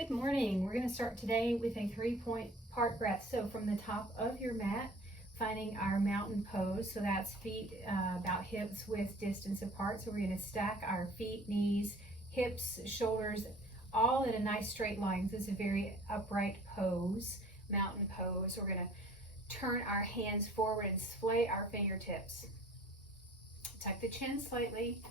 Good morning. We're going to start today with a 3-point part breath. So from the top of your mat, finding our mountain pose. So that's feet about hips width distance apart. So we're going to stack our feet, knees, hips, shoulders, all in a nice straight line. This is a very upright pose, mountain pose. We're going to turn our hands forward and splay our fingertips. Tuck the chin slightly.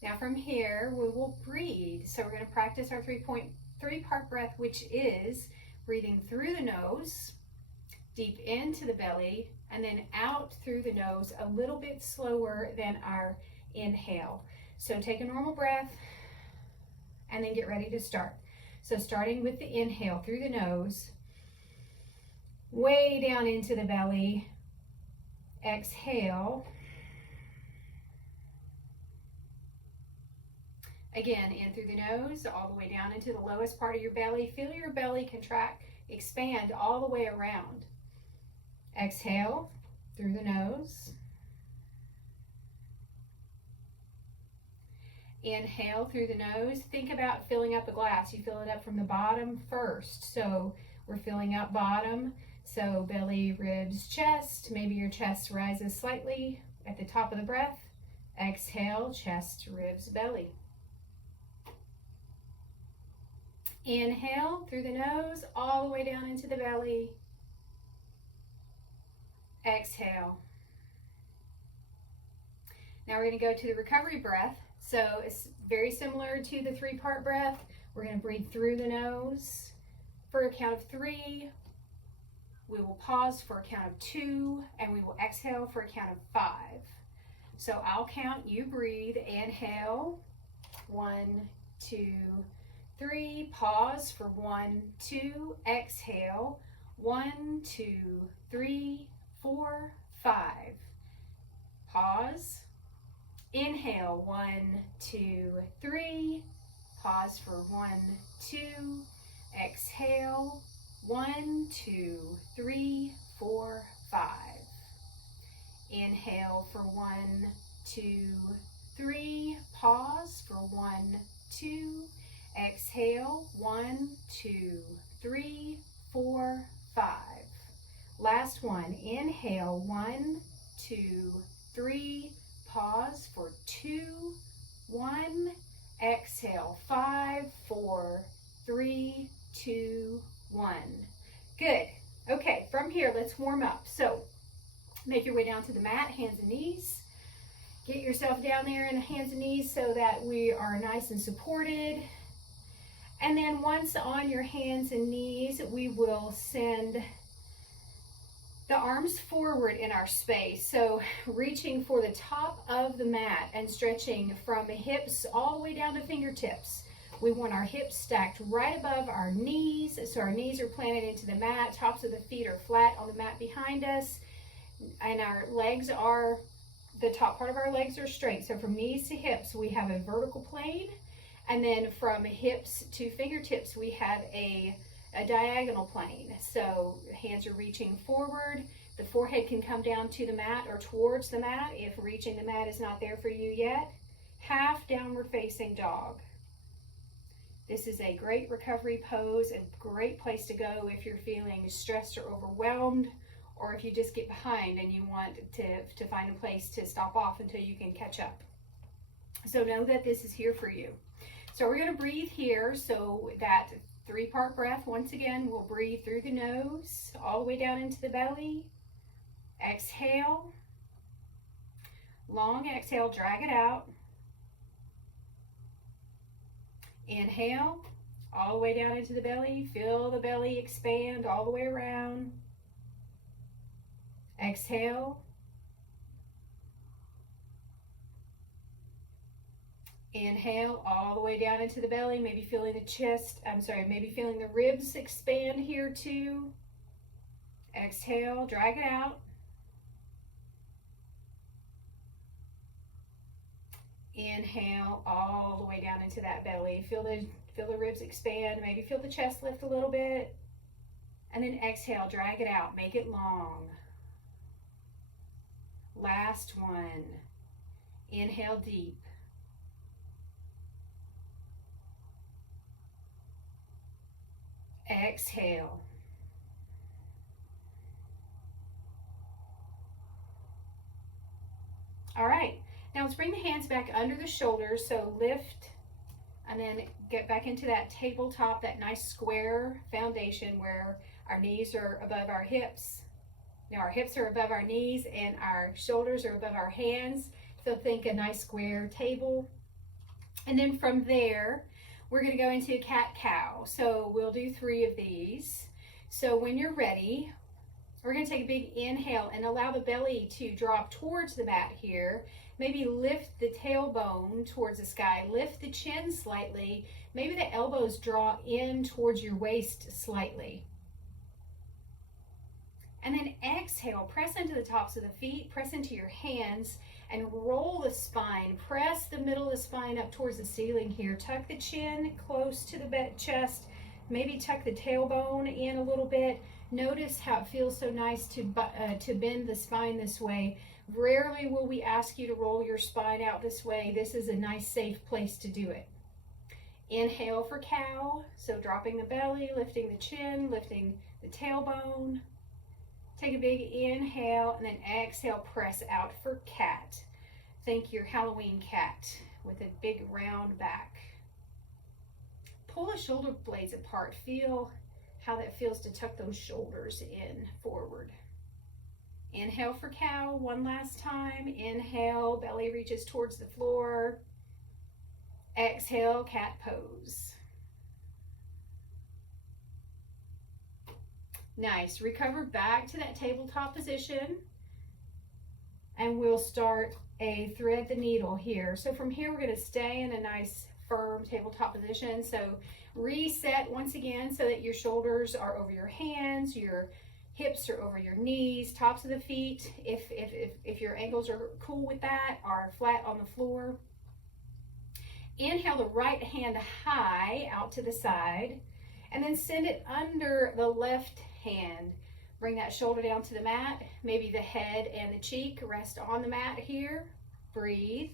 Now from here, we will breathe. So we're going to practice our three-part breath, which is breathing through the nose, deep into the belly, and then out through the nose a little bit slower than our inhale. So take a normal breath and then get ready to start. So starting with the inhale through the nose, way down into the belly, exhale. Again, in through the nose, all the way down into the lowest part of your belly. Feel your belly contract, expand all the way around. Exhale through the nose. Inhale through the nose. Think about filling up a glass. You fill it up from the bottom first. So we're filling up bottom. So belly, ribs, chest. Maybe your chest rises slightly at the top of the breath. Exhale, chest, ribs, belly. Inhale through the nose, all the way down into the belly. Exhale. Now we're going to go to the recovery breath. So it's very similar to the three-part breath. We're going to breathe through the nose for a count of 3. We will pause for a count of 2, and we will exhale for a count of 5. So I'll count, you breathe, inhale, 1, 2, 3, pause for 1, 2, exhale, 1, 2, 3, 4, 5. Pause, inhale, 1, 2, 3, pause for 1, 2, exhale, 1, 2, 3, 4, 5. Inhale for 1, 2, 3, pause for 1, 2, exhale, 1, 2, 3, 4, 5. Last one, inhale, 1, 2, 3, pause for 2, 1, exhale, 5, 4, 3, 2, 1. Good. Okay, from here, let's warm up. So make your way down to the mat, hands and knees. Get yourself down there in hands and knees so that we are nice and supported. And then once on your hands and knees, we will send the arms forward in our space. So reaching for the top of the mat and stretching from the hips all the way down to fingertips. We want our hips stacked right above our knees. So our knees are planted into the mat. Tops of the feet are flat on the mat behind us. And our legs are, the top part of our legs are straight. So from knees to hips, we have a vertical plane. And then from hips to fingertips, we have a diagonal plane. So hands are reaching forward. The forehead can come down to the mat or towards the mat if reaching the mat is not there for you yet. Half downward facing dog. This is a great recovery pose, a great place to go if you're feeling stressed or overwhelmed, or if you just get behind and you want to find a place to stop off until you can catch up. So know that this is here for you. So we're going to breathe here. So that three-part breath, once again, we'll breathe through the nose, all the way down into the belly. Exhale. Long exhale, drag it out. Inhale, all the way down into the belly. Feel the belly expand all the way around. Exhale. Inhale all the way down into the belly, maybe feeling the chest, maybe feeling the ribs expand here too. Exhale, drag it out. Inhale all the way down into that belly. Feel the ribs expand, maybe feel the chest lift a little bit. And then exhale, drag it out, make it long. Last one. Inhale deep. exhale. All right, now let's bring the hands back under the shoulders. So lift and then get back into that tabletop, that nice square foundation where our knees are above our hips. Now our hips are above our knees and our shoulders are above our hands. So think a nice square table. And then from there, we're going to go into cat-cow. So we'll do 3 of these. So when you're ready, we're going to take a big inhale and allow the belly to drop towards the mat here. Maybe lift the tailbone towards the sky. Lift the chin slightly. Maybe the elbows draw in towards your waist slightly. And then exhale, press into the tops of the feet, press into your hands, and roll the spine. Press the middle of the spine up towards the ceiling here. Tuck the chin close to the chest. Maybe tuck the tailbone in a little bit. Notice how it feels so nice to bend the spine this way. Rarely will we ask you to roll your spine out this way. This is a nice, safe place to do it. Inhale for cow. So dropping the belly, lifting the chin, lifting the tailbone. Take a big inhale and then exhale, press out for cat. Think your Halloween cat with a big round back. Pull the shoulder blades apart. Feel how that feels to tuck those shoulders in forward. Inhale for cow one last time. Inhale, belly reaches towards the floor. Exhale, cat pose. Nice. Recover back to that tabletop position. And we'll start a thread the needle here. So from here, we're going to stay in a nice firm tabletop position. So reset once again so that your shoulders are over your hands, your hips are over your knees, tops of the feet, if your ankles are cool with that, are flat on the floor. Inhale the right hand high out to the side, and then send it under the left hand. Bring that shoulder down to the mat. Maybe the head and the cheek rest on the mat here. Breathe.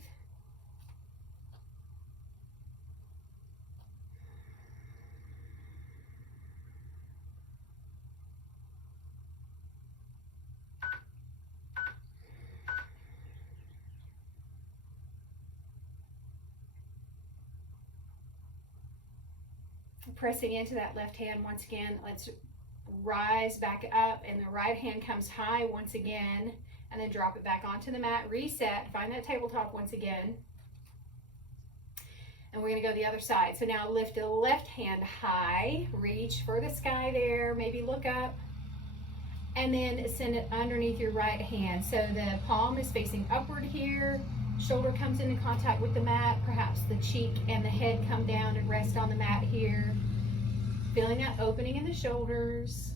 Pressing into that left hand once again. Let's rise back up, and the right hand comes high once again, and then drop it back onto the mat. Reset, find that tabletop once again. And we're going to go the other side. So now lift the left hand high, reach for the sky there, maybe look up, and then send it underneath your right hand. So the palm is facing upward here. Shoulder comes into contact with the mat. Perhaps the cheek and the head come down and rest on the mat here. Feeling that opening in the shoulders.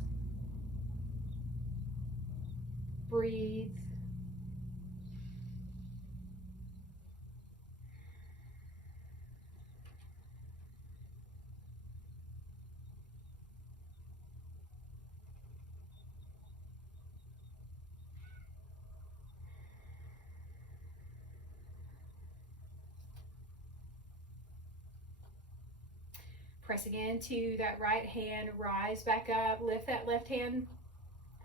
Breathe. Press again to that right hand, rise back up, lift that left hand,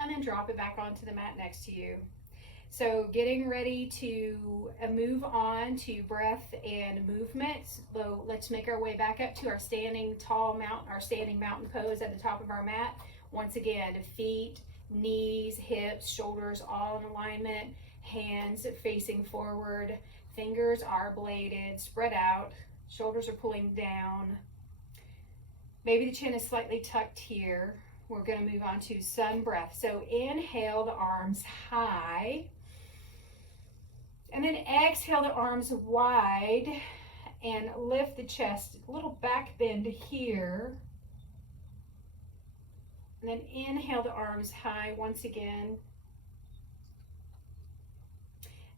and then drop it back onto the mat next to you. So getting ready to move on to breath and movement. So let's make our way back up to our standing tall mountain, our standing mountain pose at the top of our mat. Once again, feet, knees, hips, shoulders all in alignment, hands facing forward, fingers are bladed, spread out, shoulders are pulling down. Maybe the chin is slightly tucked here. We're going to move on to sun breath. So inhale the arms high. And then exhale the arms wide and lift the chest. A little back bend here. And then inhale the arms high once again.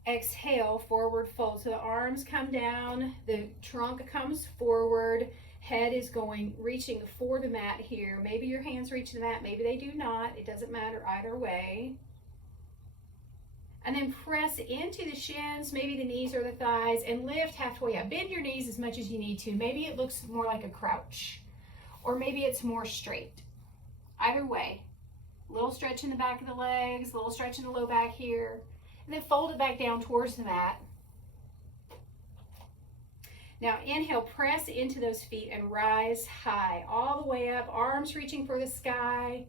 Exhale, forward fold. So the arms come down, the trunk comes forward. Head is reaching for the mat here. Maybe your hands reach the mat, maybe they do not. It doesn't matter either way. And then press into the shins, maybe the knees or the thighs, and lift halfway up. Bend your knees as much as you need to. Maybe it looks more like a crouch, or maybe it's more straight. Either way. Little stretch in the back of the legs, little stretch in the low back here, and then fold it back down towards the mat. Now inhale, press into those feet and rise high, all the way up, arms reaching for the sky.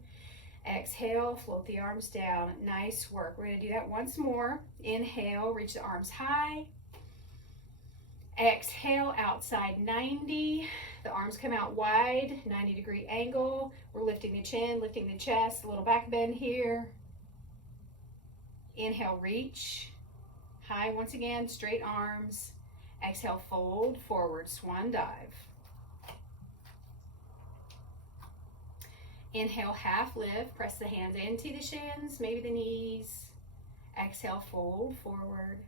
Exhale, float the arms down. Nice work. We're going to do that once more. Inhale, reach the arms high. Exhale, outside 90. The arms come out wide, 90-degree angle. We're lifting the chin, lifting the chest, a little back bend here. Inhale, reach. High once again, straight arms. Exhale, fold forward, swan dive. Inhale, half lift. Press the hands into the shins, maybe the knees. Exhale, fold forward.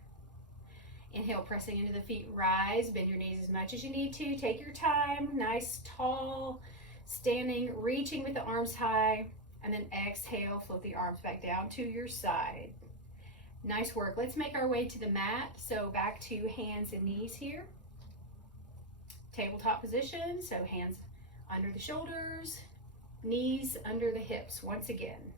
Inhale, pressing into the feet, rise. Bend your knees as much as you need to. Take your time. Nice, tall, standing, reaching with the arms high. And then exhale, float the arms back down to your side. Nice work. Let's make our way to the mat. So back to hands and knees here. Tabletop position. So hands under the shoulders, knees under the hips once again.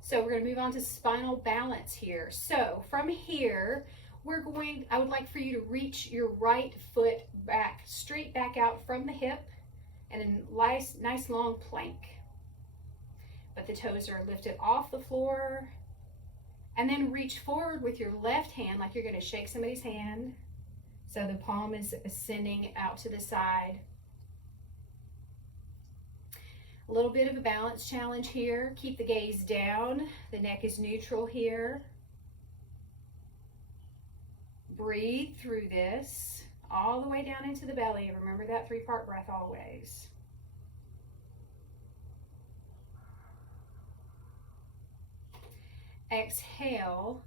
So we're going to move on to spinal balance here. So from here, I would like for you to reach your right foot back, straight back out from the hip, and a nice long plank. But the toes are lifted off the floor. And then reach forward with your left hand like you're going to shake somebody's hand. So the palm is ascending out to the side. A little bit of a balance challenge here. Keep the gaze down. The neck is neutral here. Breathe through this all the way down into the belly. Remember that 3-part breath always. Exhale,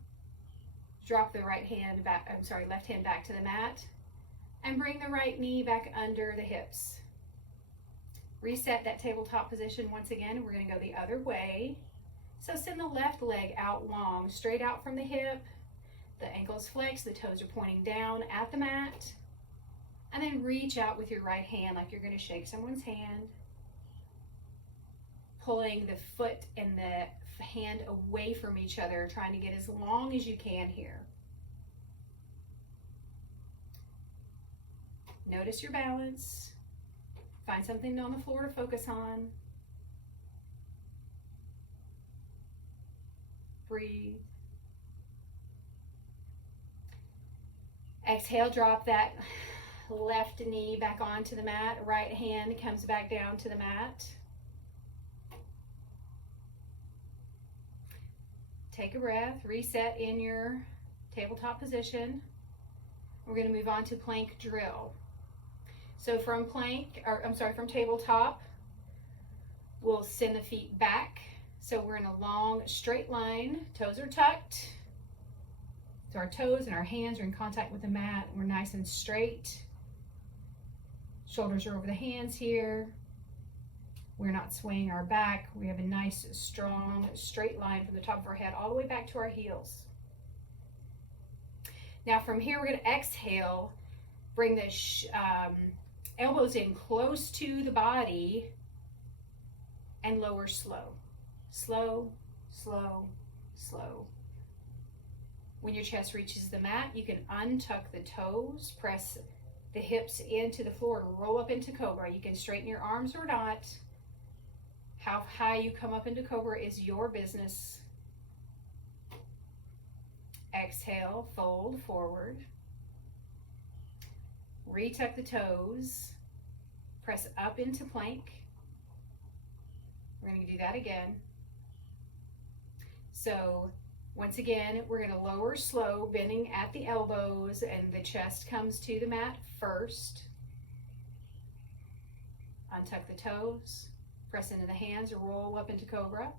drop the left hand back to the mat, and bring the right knee back under the hips. Reset that tabletop position once again. We're going to go the other way. So send the left leg out long, straight out from the hip. The ankles flex, the toes are pointing down at the mat. And then reach out with your right hand like you're going to shake someone's hand. Pulling the foot and the hand away from each other, trying to get as long as you can here. Notice your balance. Find something on the floor to focus on. Breathe. Exhale, drop that left knee back onto the mat. Right hand comes back down to the mat. Take a breath, reset in your tabletop position. We're going to move on to plank drill. So from tabletop, we'll send the feet back. So we're in a long straight line, toes are tucked. So our toes and our hands are in contact with the mat. We're nice and straight. Shoulders are over the hands here. We're not swaying our back. We have a nice, strong, straight line from the top of our head all the way back to our heels. Now from here, we're going to exhale, bring the elbows in close to the body, and lower slow. Slow, slow, slow. When your chest reaches the mat, you can untuck the toes, press the hips into the floor, roll up into cobra. You can straighten your arms or not. How high you come up into cobra is your business. Exhale, fold forward. Retuck the toes. Press up into plank. We're going to do that again. So once again, we're going to lower slow, bending at the elbows, and the chest comes to the mat first. Untuck the toes. Press into the hands, roll up into cobra.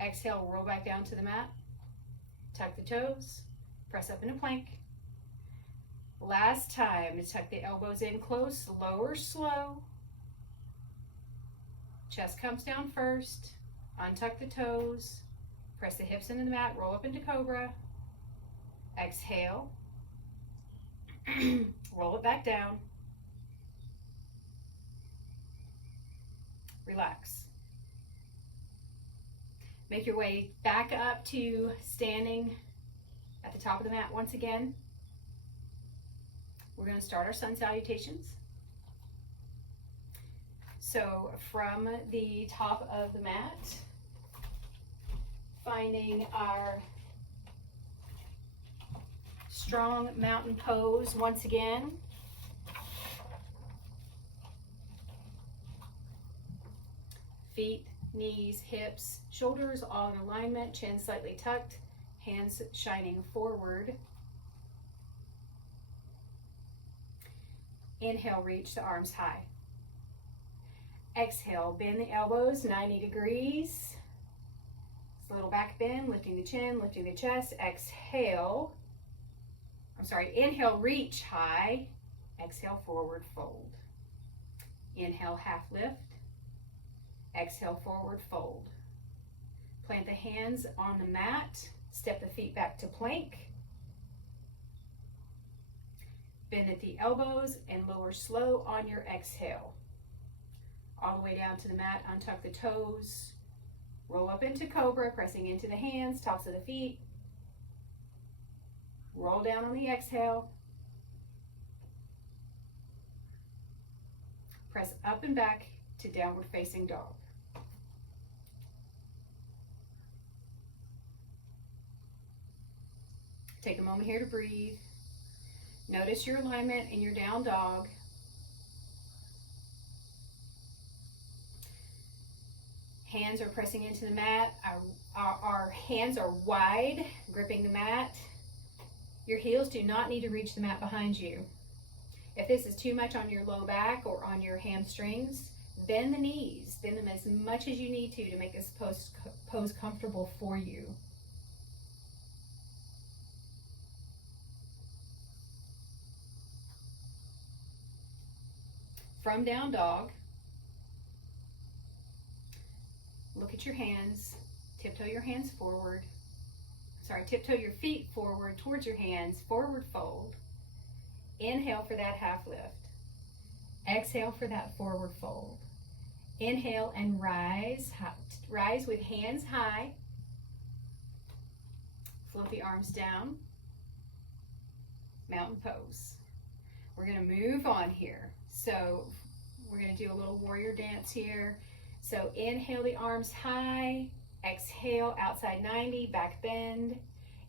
Exhale, roll back down to the mat. Tuck the toes, press up into plank. Last time, to tuck the elbows in close, lower slow. Chest comes down first. Untuck the toes, press the hips into the mat, roll up into cobra. Exhale, roll it back down. Relax. Make your way back up to standing at the top of the mat once again. We're going to start our sun salutations. So from the top of the mat, finding our strong mountain pose once again. Feet, knees, hips, shoulders all in alignment, chin slightly tucked, hands shining forward. Inhale, reach the arms high. Exhale, bend the elbows 90 degrees. It's a little back bend, lifting the chin, lifting the chest. Inhale, reach high. Exhale, forward fold. Inhale, half lift. Exhale, forward fold. Plant the hands on the mat. Step the feet back to plank. Bend at the elbows and lower slow on your exhale. All the way down to the mat, untuck the toes. Roll up into cobra, pressing into the hands, tops of the feet. Roll down on the exhale. Press up and back to downward facing dog. Take a moment here to breathe. Notice your alignment in your down dog. Hands are pressing into the mat. Our hands are wide, gripping the mat. Your heels do not need to reach the mat behind you. If this is too much on your low back or on your hamstrings, bend the knees. Bend them as much as you need to make this pose comfortable for you. From down dog, look at your hands, tiptoe your hands forward. Tiptoe your feet forward towards your hands, forward fold. Inhale for that half lift. Exhale for that forward fold. Inhale and rise. Rise with hands high. Float the arms down. Mountain pose. We're going to move on here. So we're going to do a little warrior dance here. So inhale the arms high. Exhale outside 90, back bend.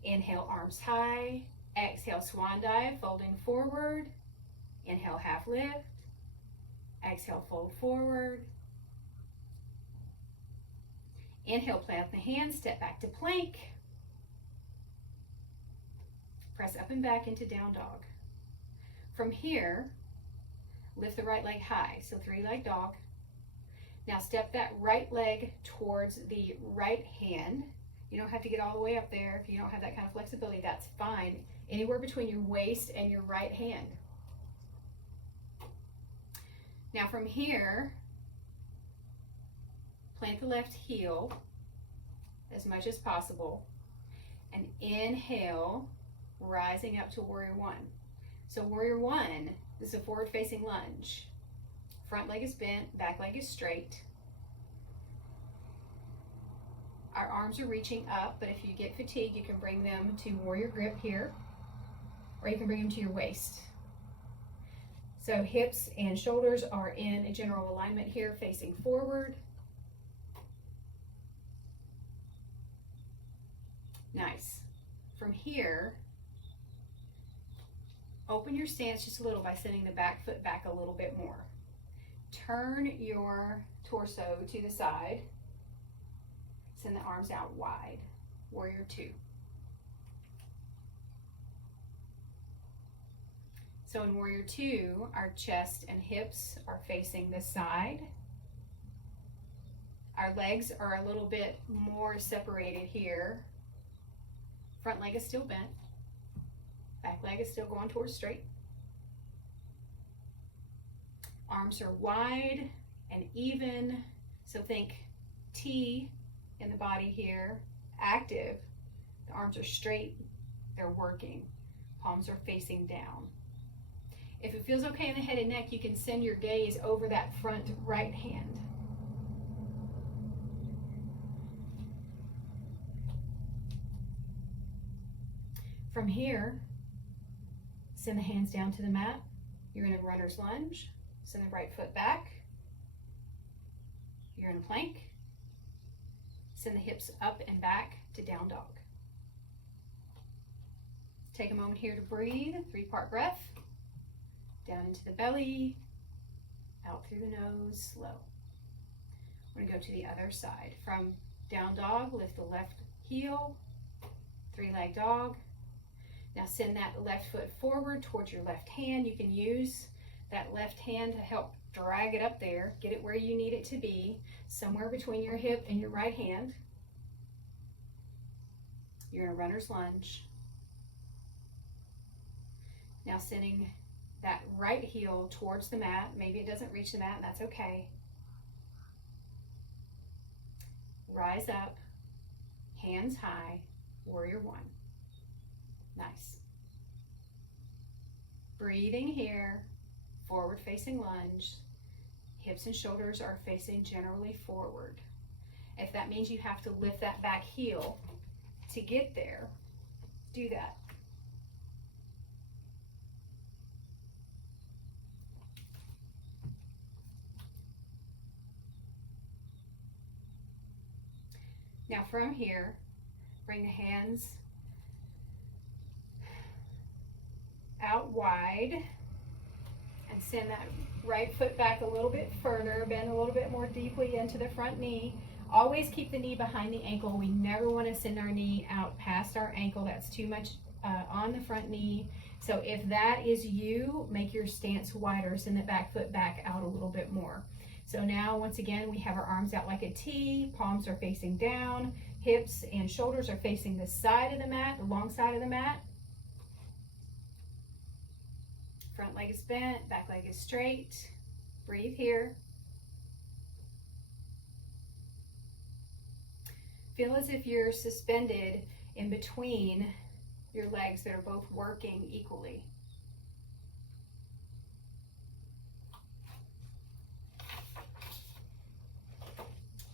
Inhale arms high. Exhale swan dive, folding forward. Inhale half lift. Exhale fold forward. Inhale plant the hands, step back to plank. Press up and back into down dog. From here, lift the right leg high, so 3-leg dog. Now step that right leg towards the right hand. You don't have to get all the way up there. If you don't have that kind of flexibility, that's fine. Anywhere between your waist and your right hand. Now from here, plant the left heel as much as possible. And inhale, rising up to warrior one. So warrior one, this is a forward facing lunge. Front leg is bent, back leg is straight. Our arms are reaching up, but if you get fatigued, you can bring them to warrior grip here, or you can bring them to your waist. So hips and shoulders are in a general alignment here, facing forward. Nice. From here, open your stance just a little by sending the back foot back a little bit more. Turn your torso to the side. Send the arms out wide. Warrior two. So in warrior two, our chest and hips are facing the side. Our legs are a little bit more separated here. Front leg is still bent. Back leg is still going towards straight. Arms are wide and even. So think T in the body here, active. The arms are straight, they're working. Palms are facing down. If it feels okay in the head and neck, you can send your gaze over that front right hand. From here, send the hands down to the mat. You're in a runner's lunge. Send the right foot back. You're in a plank. Send the hips up and back to down dog. Take a moment here to breathe, 3-part breath. Down into the belly, out through the nose, slow. We're gonna go to the other side. From down dog, lift the left heel, 3-leg dog. Now send that left foot forward towards your left hand. You can use that left hand to help drag it up there, get it where you need it to be, somewhere between your hip and your right hand. You're in a runner's lunge. Now sending that right heel towards the mat. Maybe it doesn't reach the mat, that's okay. Rise up, hands high, warrior one. Nice. Breathing here, forward facing lunge. Hips and shoulders are facing generally forward. If that means you have to lift that back heel to get there, do that. Now from here, bring the hands out wide and send that right foot back a little bit further, bend a little bit more deeply into the front knee. Always keep the knee behind the ankle. We never want to send our knee out past our ankle. That's too much on the front knee. So if that is you, make your stance wider. Send that back foot back out a little bit more. So now, once again, we have our arms out like a T, palms are facing down, hips and shoulders are facing the side of the mat, the long side of the mat. Front leg is bent, back leg is straight. Breathe here. Feel as if you're suspended in between your legs that are both working equally.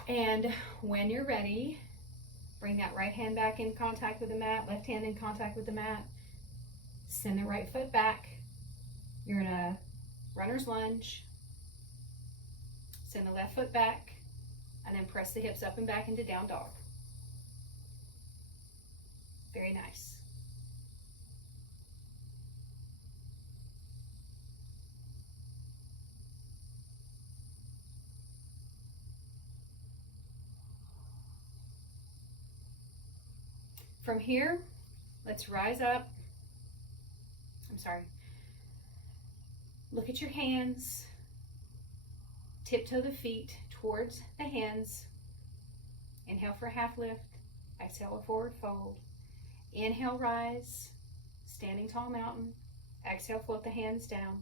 And when you're ready, bring that right hand back in contact with the mat, left hand in contact with the mat. Send the right foot back. You're in a runner's lunge. Send the left foot back, and then press the hips up and back into down dog. Very nice. From here, let's rise up. Look at your hands. Tiptoe the feet towards the hands. Inhale for a half lift. Exhale a forward fold. Inhale, rise. Standing tall mountain. Exhale, float the hands down.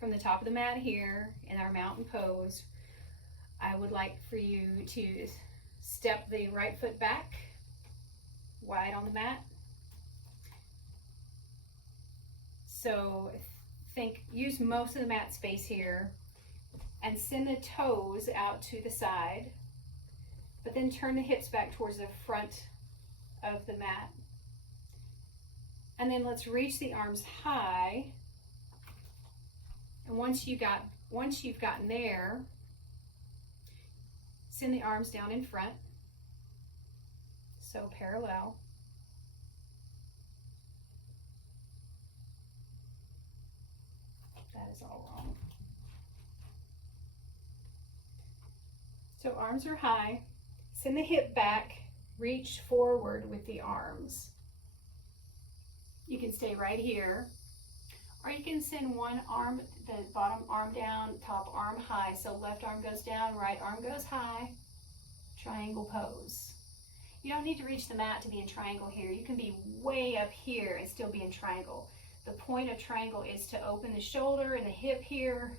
From the top of the mat here in our mountain pose, I would like for you to step the right foot back, wide on the mat. So use most of the mat space here and send the toes out to the side, but then turn the hips back towards the front of the mat. And then let's reach the arms high. And once you've gotten there, send the arms down in front, so parallel. That is all wrong. So arms are high. Send the hip back, reach forward with the arms. You can stay right here, or you can send one arm, the bottom arm down, top arm high. So left arm goes down, right arm goes high. Triangle pose. You don't need to reach the mat to be in triangle here. You can be way up here and still be in triangle. The point of triangle is to open the shoulder and the hip here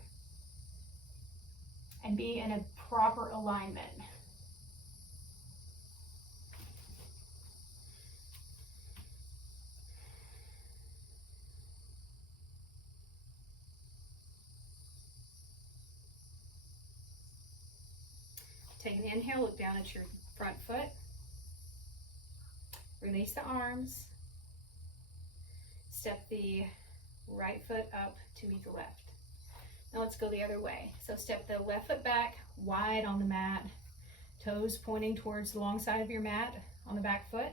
and be in a proper alignment. Take an inhale, look down at your front foot. Release the arms. Step the right foot up to meet the left. Now let's go the other way. So step the left foot back, wide on the mat, toes pointing towards the long side of your mat on the back foot.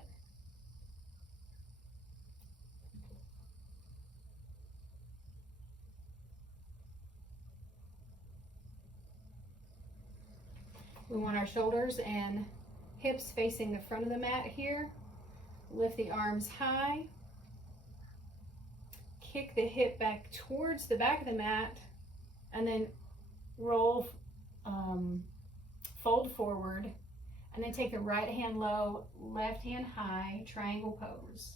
We want our shoulders and hips facing the front of the mat here. Lift the arms high. Kick the hip back towards the back of the mat, and then roll, fold forward, and then take the right hand low, left hand high, triangle pose.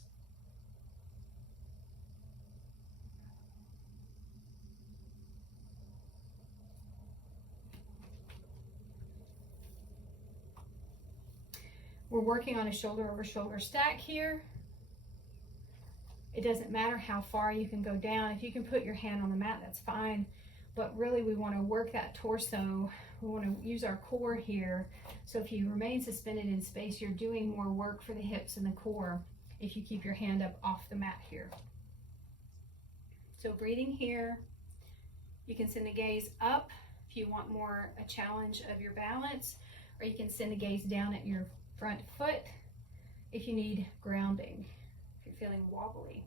We're working on a shoulder over shoulder stack here. It doesn't matter how far you can go down. If you can put your hand on the mat, that's fine. But really we want to work that torso. We want to use our core here. So if you remain suspended in space, you're doing more work for the hips and the core if you keep your hand up off the mat here. So breathing here. You can send the gaze up if you want more a challenge of your balance, or you can send the gaze down at your front foot if you need grounding, if you're feeling wobbly.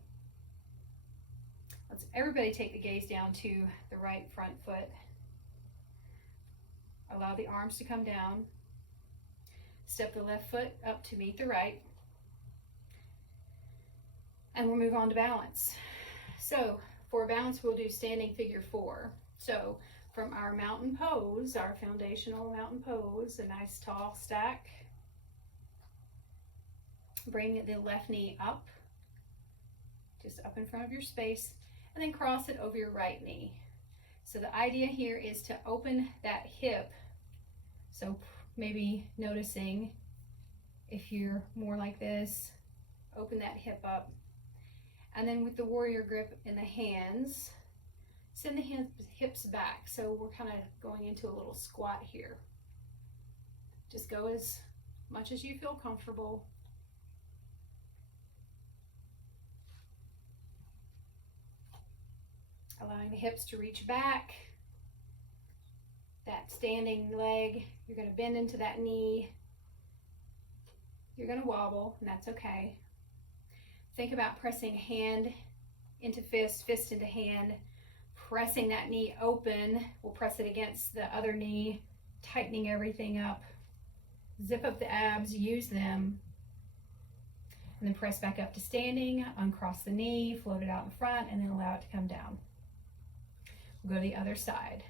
Let's everybody take the gaze down to the right front foot. Allow the arms to come down. Step the left foot up to meet the right. And we'll move on to balance. So for balance, we'll do standing figure 4. So from our mountain pose, our foundational mountain pose, a nice tall stack. Bring the left knee up, just up in front of your space, and then cross it over your right knee. So the idea here is to open that hip. So maybe noticing if you're more like this, open that hip up. And then with the warrior grip in the hands, send the hips back. So we're kind of going into a little squat here. Just go as much as you feel comfortable. Allowing the hips to reach back. That standing leg, you're going to bend into that knee. You're going to wobble, and that's okay. Think about pressing hand into fist, fist into hand, pressing that knee open. We'll press it against the other knee, tightening everything up. Zip up the abs, use them. And then press back up to standing, uncross the knee, float it out in front, and then allow it to come down. We'll go to the other side.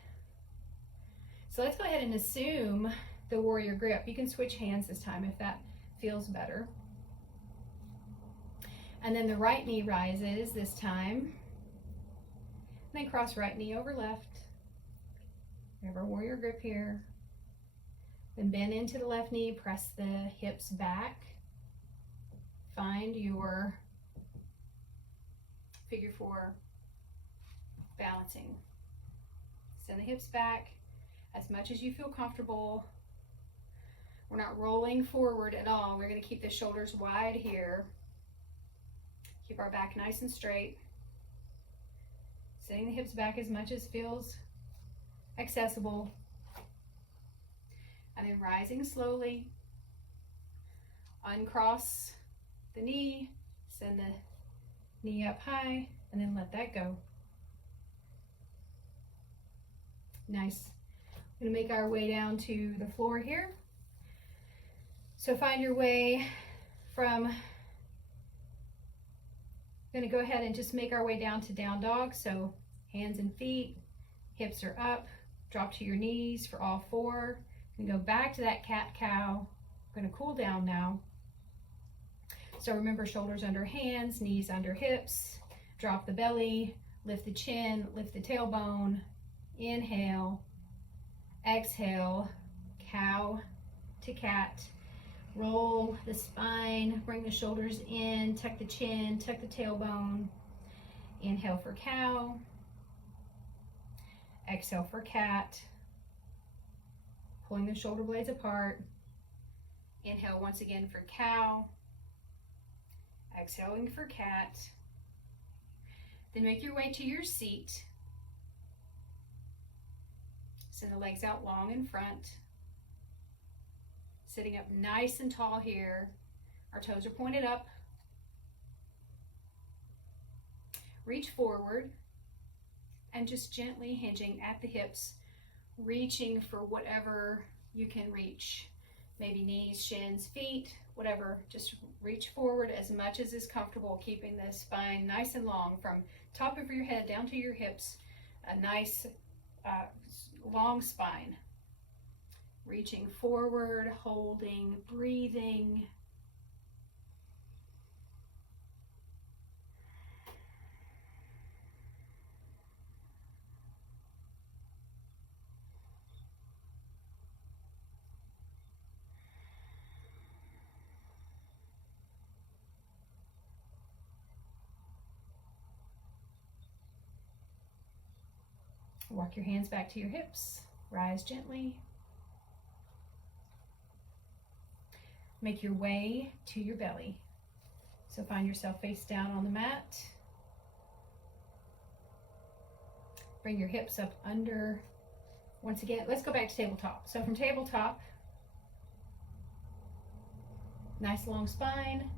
So let's go ahead and assume the warrior grip. You can switch hands this time if that feels better. And then the right knee rises this time. And then cross right knee over left. We have our warrior grip here. Then bend into the left knee, press the hips back. Find your figure 4 balancing. Send the hips back as much as you feel comfortable. We're not rolling forward at all. We're going to keep the shoulders wide here. Keep our back nice and straight. Sending the hips back as much as feels accessible. And then rising slowly. Uncross the knee. Send the knee up high and then let that go. Nice. We're going to make our way down to the floor here. So find your way from, going to go ahead and just make our way down to down dog. So hands and feet, hips are up, drop to your knees for all 4. You can go back to that cat cow. We're going to cool down now. So remember, shoulders under hands, knees under hips, drop the belly, lift the chin, lift the tailbone. Inhale, exhale, cow to cat. Roll the spine, bring the shoulders in, tuck the chin, tuck the tailbone. Inhale for cow. Exhale for cat. Pulling the shoulder blades apart. Inhale once again for cow. exhaling for cat. Then make your way to your seat. Send the legs out long in front. Sitting up nice and tall here. Our toes are pointed up. Reach forward and just gently hinging at the hips, reaching for whatever you can reach. Maybe knees, shins, feet, whatever. Just reach forward as much as is comfortable, keeping the spine nice and long from top of your head down to your hips. A nice long spine. Reaching forward, holding, breathing. Walk your hands back to your hips. Rise gently. Make your way to your belly. So find yourself face down on the mat. Bring your hips up under. Once again, let's go back to tabletop. So from tabletop, nice long spine.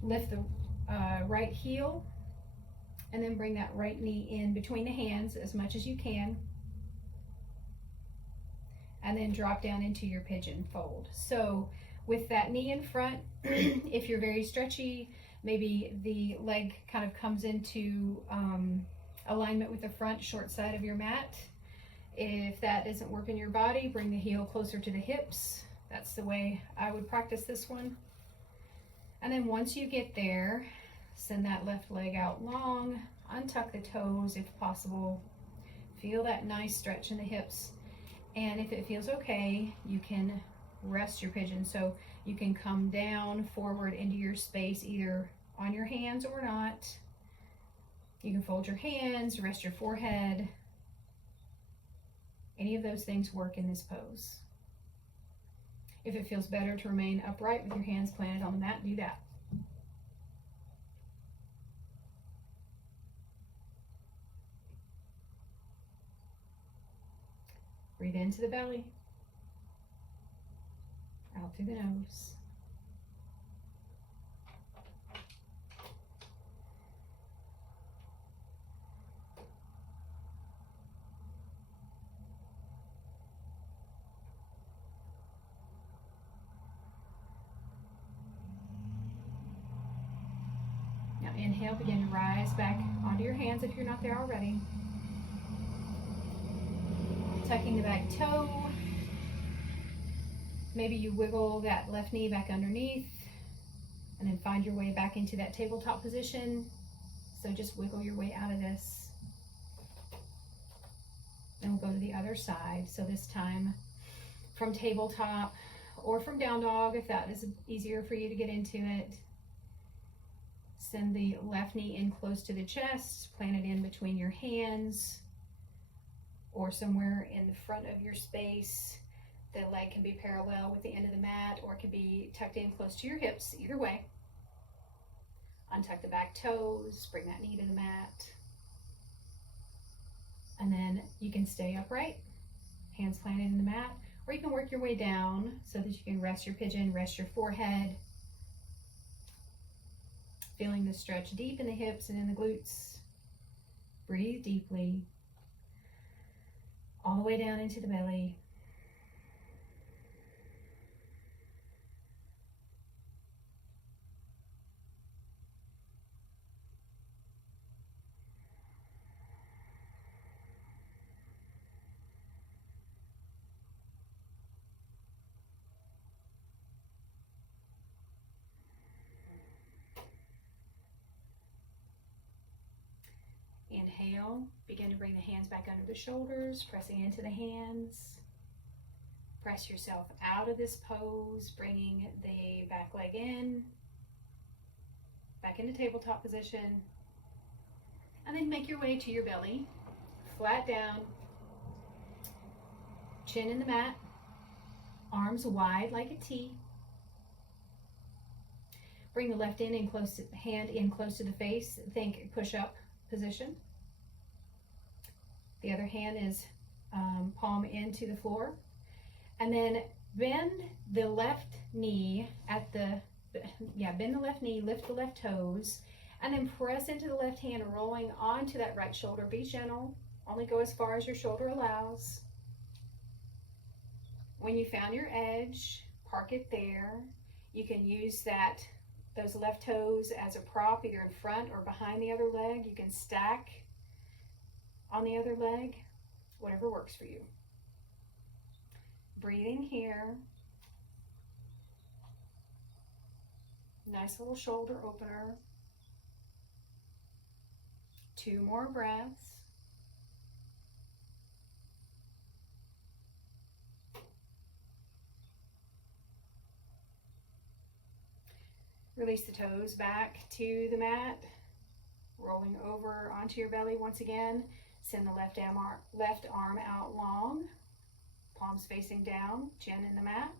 Lift the right heel. And then bring that right knee in between the hands as much as you can. And then drop down into your pigeon fold. So with that knee in front, if you're very stretchy, maybe the leg kind of comes into alignment with the front short side of your mat. If that doesn't work in your body, bring the heel closer to the hips. That's the way I would practice this one. And then once you get there, send that left leg out long, untuck the toes if possible. Feel that nice stretch in the hips. And if it feels okay, you can rest your pigeon. So you can come down forward into your space, either on your hands or not. You can fold your hands, rest your forehead. Any of those things work in this pose. If it feels better to remain upright with your hands planted on the mat, do that. Breathe into the belly, out through the nose. Now inhale, begin to rise back onto your hands if you're not there already. Tucking the back toe. Maybe you wiggle that left knee back underneath and then find your way back into that tabletop position. So just wiggle your way out of this. And we'll go to the other side. So this time from tabletop or from down dog, if that is easier for you to get into it. Send the left knee in close to the chest, plant it in between your hands, or somewhere in the front of your space. The leg can be parallel with the end of the mat, or it can be tucked in close to your hips, either way. Untuck the back toes, bring that knee to the mat. And then you can stay upright, hands planted in the mat, or you can work your way down so that you can rest your pigeon, rest your forehead. Feeling the stretch deep in the hips and in the glutes. Breathe deeply. All the way down into the belly. Inhale, begin to bring the hands back under the shoulders, pressing into the hands. Press yourself out of this pose, bringing the back leg in, back into tabletop position. And then make your way to your belly, flat down, chin in the mat, arms wide like a T. Bring the left hand in close to the face. Think push-up position. The other hand is palm into the floor. And then bend the left knee bend the left knee, lift the left toes, and then press into the left hand, rolling onto that right shoulder. Be gentle. Only go as far as your shoulder allows. When you found your edge, park it there. You can use those left toes as a prop, either in front or behind the other leg. You can stack on the other leg, whatever works for you. Breathing here. Nice little shoulder opener. 2 more breaths. Release the toes back to the mat, rolling over onto your belly once again. Send the left arm out long, palms facing down, chin in the mat.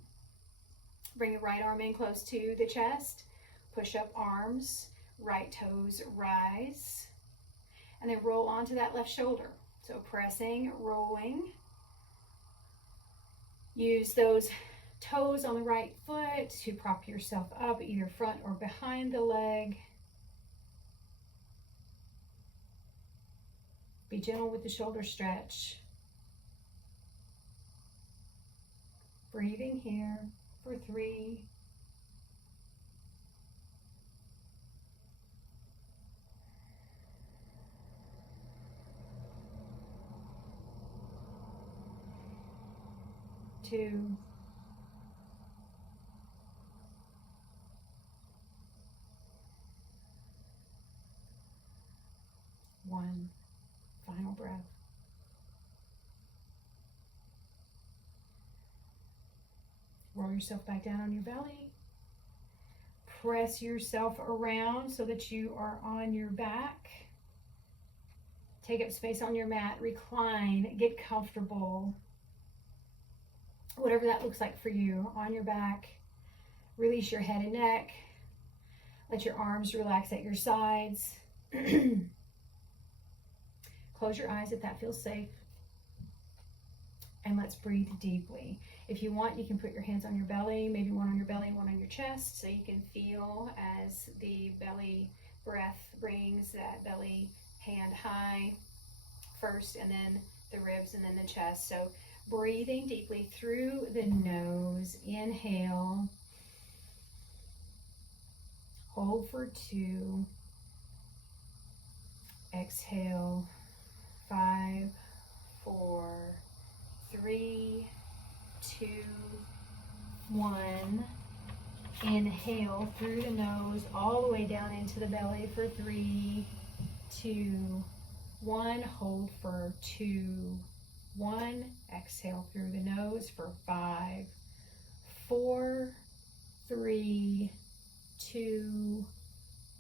Bring the right arm in close to the chest. Push up arms, right toes rise, and then roll onto that left shoulder. So pressing, rolling. Use those toes on the right foot to prop yourself up, either front or behind the leg. Be gentle with the shoulder stretch. Breathing here for 3. 2. 1. Final breath. Roll yourself back down on your belly. Press yourself around so that you are on your back. Take up space on your mat. Recline. Get comfortable. Whatever that looks like for you. On your back. Release your head and neck. Let your arms relax at your sides. Close your eyes if that feels safe. And let's breathe deeply. If you want, you can put your hands on your belly, maybe one on your belly, one on your chest, so you can feel as the belly breath brings that belly hand high first, and then the ribs, and then the chest. So breathing deeply through the nose. Inhale. Hold for 2. Exhale. 5, 4, 3, 2, 1. Inhale through the nose all the way down into the belly for 3, 2, 1. Hold for 2, 1. Exhale through the nose for 5, 4, 3, 2,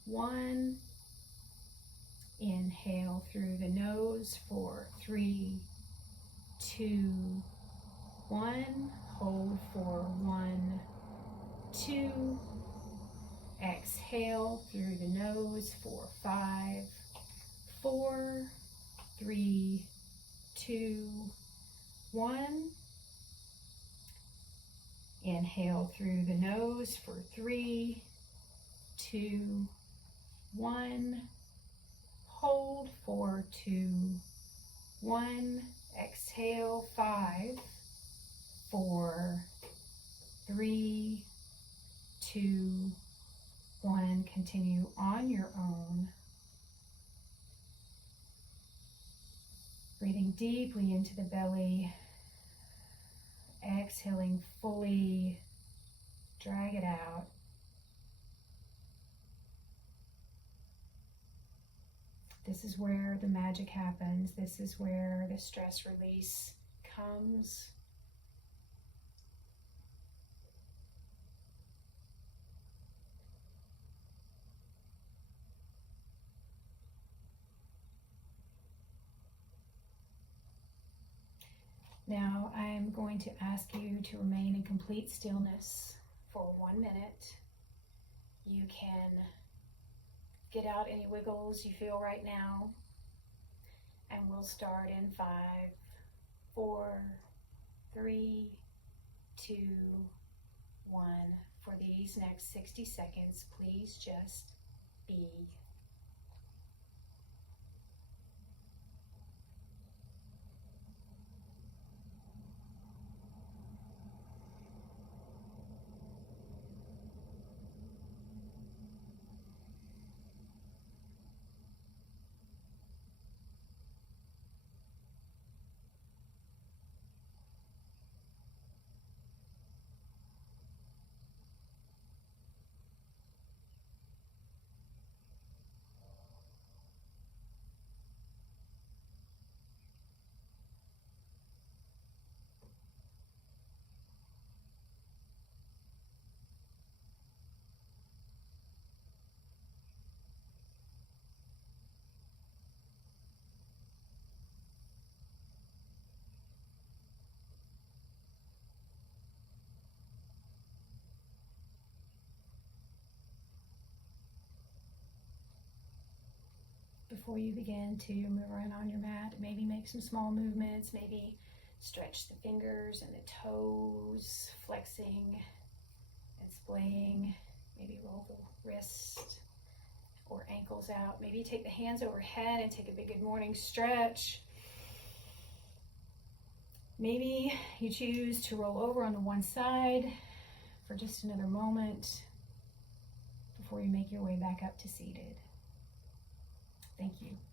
1. Inhale through the nose for 3, 2, 1. Hold for 1, 2. Exhale through the nose for 5, 4, 3, 2, 1. Inhale through the nose for 3, 2, 1. Hold for 2, 1. Exhale. 5, 4, 3, 2, 1. Continue on your own. Breathing deeply into the belly. Exhaling fully. Drag it out. This is where the magic happens. This is where the stress release comes. Now I'm going to ask you to remain in complete stillness for 1 minute. You can get out any wiggles you feel right now. And we'll start in 5, 4, 3, 2, 1. For these next 60 seconds, please just be. Before you begin to move around on your mat, maybe make some small movements, maybe stretch the fingers and the toes, flexing and splaying, maybe roll the wrist or ankles out. Maybe take the hands overhead and take a big good morning stretch. Maybe you choose to roll over on the one side for just another moment before you make your way back up to seated. Thank you.